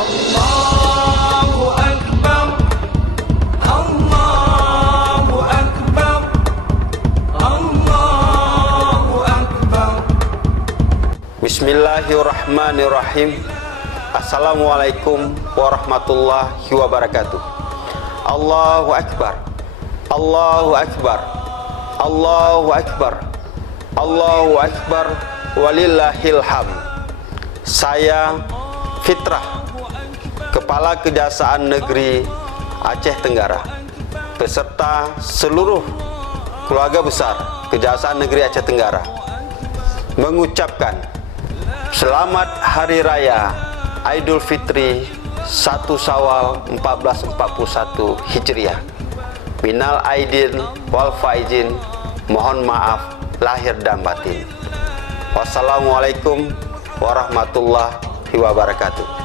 Allahu Akbar, Allahu Akbar, Allahu Akbar. Bismillahirrahmanirrahim. Assalamualaikum warahmatullahi wabarakatuh. Allahu Akbar, Allahu Akbar, Allahu Akbar, Allahu Akbar, walillahil hamd. Saya Fitrah, Kepala Kejaksaan Negeri Aceh Tenggara, beserta seluruh keluarga besar Kejaksaan Negeri Aceh Tenggara, mengucapkan Selamat Hari Raya Idul Fitri 1 Syawal 1441 Hijriah. Minal aidin wal faizin, mohon maaf lahir dan batin. Wassalamualaikum warahmatullahi wabarakatuh.